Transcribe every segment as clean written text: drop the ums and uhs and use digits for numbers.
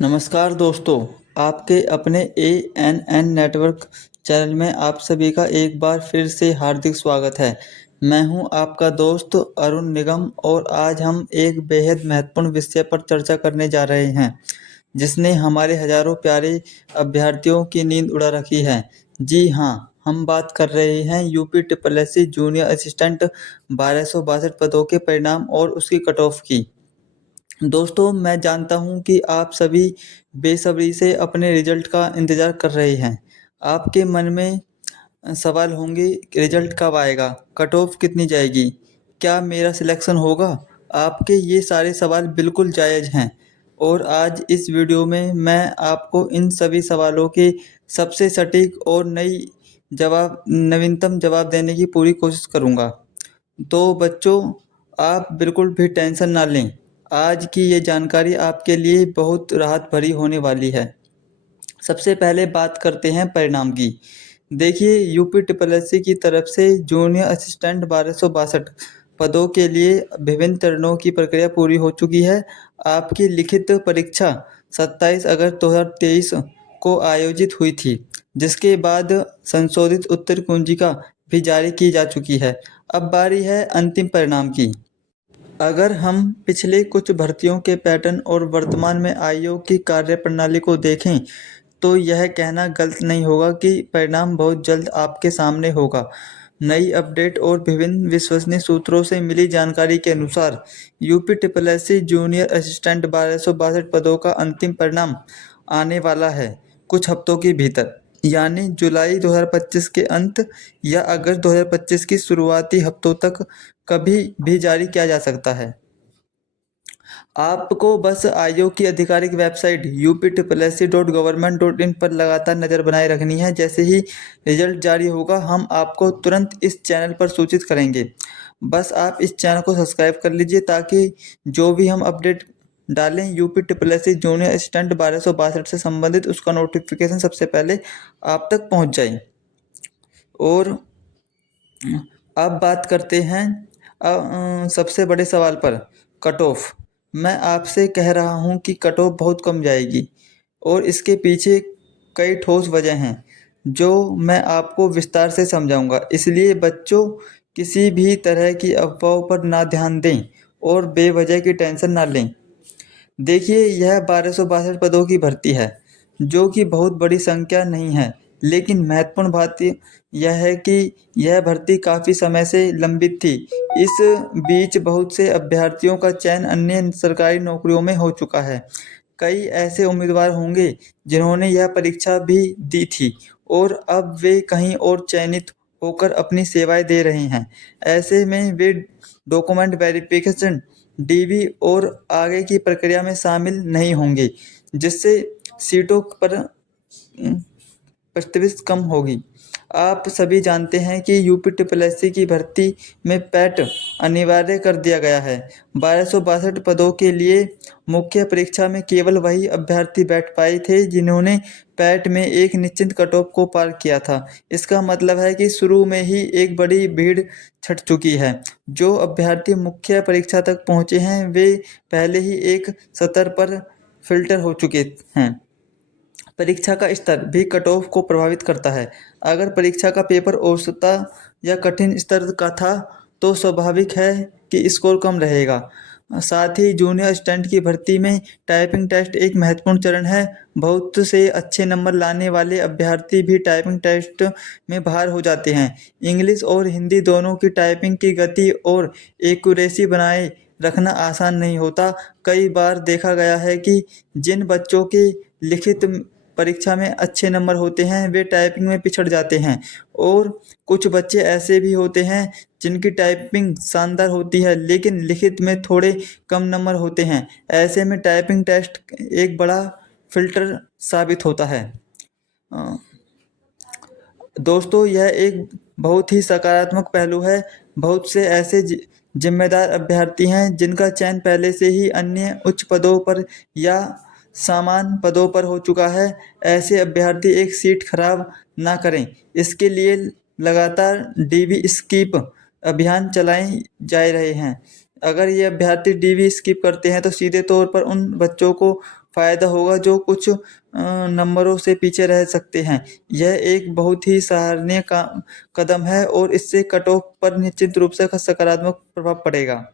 नमस्कार दोस्तों, आपके अपने एएनएन नेटवर्क चैनल में आप सभी का एक बार फिर से हार्दिक स्वागत है। मैं हूं आपका दोस्त अरुण निगम और आज हम एक बेहद महत्वपूर्ण विषय पर चर्चा करने जा रहे हैं, जिसने हमारे हजारों प्यारे अभ्यर्थियों की नींद उड़ा रखी है। जी हाँ, हम बात कर रहे हैं UP triple SC junior assistant 1262 पदों के परिणाम और उसकी कट ऑफ की। दोस्तों, मैं जानता हूं कि आप सभी बेसब्री से अपने रिजल्ट का इंतज़ार कर रहे हैं। आपके मन में सवाल होंगे, रिजल्ट कब आएगा? कट ऑफ कितनी जाएगी? क्या मेरा सिलेक्शन होगा? आपके ये सारे सवाल बिल्कुल जायज़ हैं और आज इस वीडियो में मैं आपको इन सभी सवालों के सबसे सटीक और नवीनतम जवाब देने की पूरी कोशिश करूँगा। तो बच्चों, आप बिल्कुल भी टेंशन ना लें। आज की ये जानकारी आपके लिए बहुत राहत भरी होने वाली है। सबसे पहले बात करते हैं परिणाम की। देखिए, यूपी ट्रिपल एससी की तरफ से जूनियर असिस्टेंट 1262 पदों के लिए विभिन्न चरणों की प्रक्रिया पूरी हो चुकी है। आपकी लिखित परीक्षा 27 अगस्त 2023 को आयोजित हुई थी, जिसके बाद संशोधित उत्तर कुंजिका भी जारी की जा चुकी है। अब बारी है अंतिम परिणाम की। अगर हम पिछले कुछ भर्तियों के पैटर्न और वर्तमान में आयोग की कार्यप्रणाली को देखें, तो यह कहना गलत नहीं होगा कि परिणाम बहुत जल्द आपके सामने होगा। नई अपडेट और विभिन्न विश्वसनीय सूत्रों से मिली जानकारी के अनुसार UP triple SC junior assistant 1262 पदों का अंतिम परिणाम आने वाला है कुछ हफ्तों के भीतर, यानी जुलाई 2025 के अंत या अगस्त 2025 की शुरुआती हफ्तों तक कभी भी जारी किया जा सकता है। आपको बस आयोग की आधिकारिक वेबसाइट upsc.government.in पर लगातार नज़र बनाए रखनी है। जैसे ही रिजल्ट जारी होगा, हम आपको तुरंत इस चैनल पर सूचित करेंगे। बस आप इस चैनल को सब्सक्राइब कर लीजिए ताकि जो भी हम अपडेट डालें UP triple SC junior assistant 1262 से संबंधित उसका नोटिफिकेशन सबसे पहले आप तक पहुंच जाए। और अब बात करते हैं सबसे बड़े सवाल पर, कट ऑफ। मैं आपसे कह रहा हूं कि कट ऑफ बहुत कम जाएगी और इसके पीछे कई ठोस वजह हैं जो मैं आपको विस्तार से समझाऊंगा। इसलिए बच्चों, किसी भी तरह की अफवाहों पर ना ध्यान दें और बेवजह की टेंशन ना लें। देखिए, यह 1262 पदों की भर्ती है, जो कि बहुत बड़ी संख्या नहीं है, लेकिन महत्वपूर्ण बात यह है कि यह भर्ती काफ़ी समय से लंबित थी। इस बीच बहुत से अभ्यर्थियों का चयन अन्य सरकारी नौकरियों में हो चुका है। कई ऐसे उम्मीदवार होंगे जिन्होंने यह परीक्षा भी दी थी और अब वे कहीं और चयनित होकर अपनी सेवाएं दे रहे हैं। ऐसे में वे डॉक्यूमेंट वेरिफिकेशन, डीवी और आगे की प्रक्रिया में शामिल नहीं होंगे, जिससे सीटों पर प्रतिशत कम होगी। आप सभी जानते हैं कि यूपी ट्रिपल एससी की भर्ती में पैट अनिवार्य कर दिया गया है। 1262 पदों के लिए मुख्य परीक्षा में केवल वही अभ्यर्थी बैठ पाए थे जिन्होंने पैट में एक निश्चित कट ऑफ को पार किया था। इसका मतलब है कि शुरू में ही एक बड़ी भीड़ छट चुकी है। जो अभ्यर्थी मुख्य परीक्षा तक पहुंचे हैं, वे पहले ही एक स्तर पर फिल्टर हो चुके हैं। परीक्षा का स्तर भी कट ऑफ को प्रभावित करता है। अगर परीक्षा का पेपर औसता या कठिन स्तर का था, तो स्वाभाविक है कि स्कोर कम रहेगा। साथ ही जूनियर असिस्टेंट की भर्ती में टाइपिंग टेस्ट एक महत्वपूर्ण चरण है। बहुत से अच्छे नंबर लाने वाले अभ्यर्थी भी टाइपिंग टेस्ट में बाहर हो जाते हैं। इंग्लिश और हिंदी दोनों की टाइपिंग की गति और एक्यूरेसी बनाए रखना आसान नहीं होता। कई बार देखा गया है कि जिन बच्चों के लिखित परीक्षा में अच्छे नंबर होते हैं, वे टाइपिंग में पिछड़ जाते हैं और कुछ बच्चे ऐसे भी होते हैं जिनकी टाइपिंग शानदार होती है लेकिन लिखित में थोड़े कम नंबर होते हैं। ऐसे में टाइपिंग टेस्ट एक बड़ा फिल्टर साबित होता है। अ, दोस्तों, यह एक बहुत ही सकारात्मक पहलू है। बहुत से ऐसे जिम्मेदार अभ्यर्थी हैं जिनका चयन पहले से ही अन्य उच्च पदों पर या समान पदों पर हो चुका है। ऐसे अभ्यर्थी एक सीट खराब ना करें, इसके लिए लगातार डीवी स्कीप अभियान चलाए जा रहे हैं। अगर ये अभ्यर्थी डीवी स्किप करते हैं तो सीधे तौर पर उन बच्चों को फ़ायदा होगा जो कुछ नंबरों से पीछे रह सकते हैं। यह एक बहुत ही सराहनीय कदम है और इससे कट ऑफ पर निश्चित रूप से सकारात्मक प्रभाव पड़ेगा।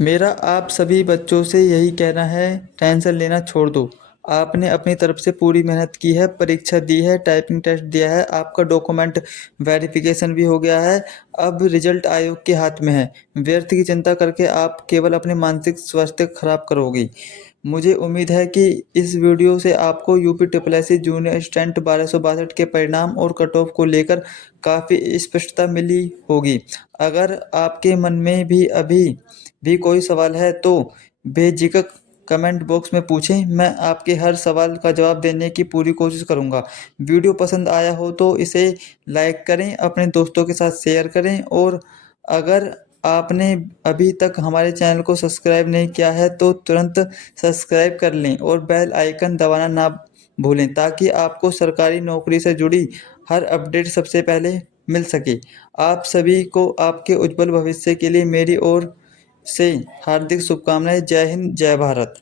मेरा आप सभी बच्चों से यही कहना है, टेंशन लेना छोड़ दो। आपने अपनी तरफ से पूरी मेहनत की है, परीक्षा दी है, टाइपिंग टेस्ट दिया है, आपका डॉक्यूमेंट वेरिफिकेशन भी हो गया है। अब रिजल्ट आयोग के हाथ में है। व्यर्थ की चिंता करके आप केवल अपने मानसिक स्वास्थ्य खराब करोगे। मुझे उम्मीद है कि इस वीडियो से आपको UP triple SC junior assistant 1262 के परिणाम और कट ऑफ को लेकर काफ़ी स्पष्टता मिली होगी। अगर आपके मन में भी अभी भी कोई सवाल है तो बेझिझक कमेंट बॉक्स में पूछें। मैं आपके हर सवाल का जवाब देने की पूरी कोशिश करूंगा। वीडियो पसंद आया हो तो इसे लाइक करें, अपने दोस्तों के साथ शेयर करें और अगर आपने अभी तक हमारे चैनल को सब्सक्राइब नहीं किया है तो तुरंत सब्सक्राइब कर लें और बेल आइकन दबाना ना भूलें ताकि आपको सरकारी नौकरी से जुड़ी हर अपडेट सबसे पहले मिल सके। आप सभी को आपके उज्जवल भविष्य के लिए मेरी ओर से हार्दिक शुभकामनाएं। जय हिंद, जय भारत।